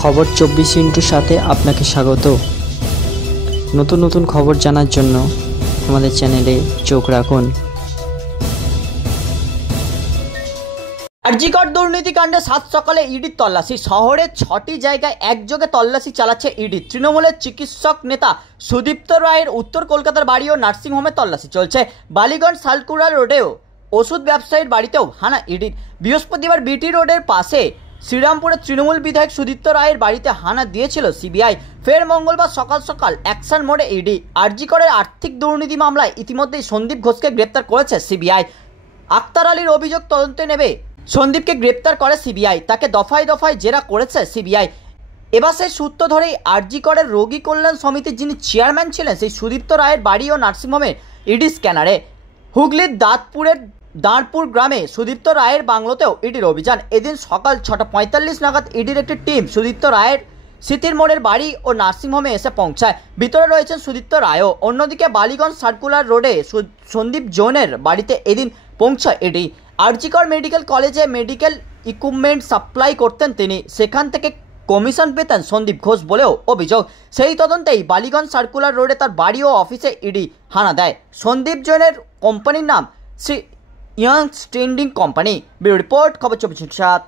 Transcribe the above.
খবর 24 সাথে আপনাকে স্বাগত। নতুন নতুন খবর জানার জন্য আমাদের চ্যানেলে চোখ রাখুন। আরজিকর দুর্নীতিকাণ্ডে সাত সকালে ইডির তল্লাশি। শহরের 6টি জায়গায় একযোগে তল্লাশি চালাচ্ছে ইডি। তৃণমূলের চিকিৎসক নেতা সুদীপ্ত রায়ের উত্তর কলকাতার বাড়ি ও নার্সিংহোমে তল্লাশি চলছে। বালিগঞ্জ সার্কুলার রোডেও ওষুধ ব্যবসায়ীর বাড়িতেও হানা ইডির। বৃহস্পতিবার বিটি রোডের পাশে শ্রীরামপুরের তৃণমূল বিধায়ক সুদীপ্ত রায়ের বাড়িতে হানা দিয়েছিল সিবিআই। ফের মঙ্গলবার সকাল সকাল অ্যাকশন মোডে ইডি। আরজিকরের আর্থিক দুর্নীতি মামলায় ইতিমধ্যেই সন্দীপ ঘোষকে গ্রেপ্তার করেছে সিবিআই। আক্তার আলীর অভিযোগ তদন্তে নেবে সন্দীপকে গ্রেপ্তার করে সিবিআই। তাকে দফায় দফায় জেরা করেছে সিবিআই। এবার সেই সূত্র ধরেই আরজিকরের রোগী কল্যাণ সমিতির যিনি চেয়ারম্যান ছিলেন সেই সুদীপ্ত রায়ের বাড়ি ও নার্সিংহোমের ইডি স্ক্যানারে। হুগলির দাঁড়পুর গ্রামে সুদীপ্ত রায়ের বাংলোতেও ইডির অভিযান। এদিন সকাল 6:45 নাগাদ ইডির একটি টিম সুদীপ্ত রায়ের স্মৃতির মোড়ের বাড়ি ও নার্সিংহোমে এসে পৌঁছায়। ভিতরে রয়েছেন সুদীপ্ত রায়ও। অন্যদিকে বালিগঞ্জ সার্কুলার রোডে সন্দীপ জৈনের বাড়িতে এদিন পৌঁছায় ইডি। আরজিকর মেডিকেল কলেজে মেডিকেল ইকুইপমেন্ট সাপ্লাই করতেন তিনি। সেখান থেকে কমিশন পেতেন সন্দীপ ঘোষ বলেও অভিযোগ। সেই তদন্তেই বালিগঞ্জ সার্কুলার রোডে তার বাড়ি ও অফিসে ইডি হানা দেয়। সন্দীপ জৈনের কোম্পানির নাম Shri young standing company. Bureau report, খবর 24/7।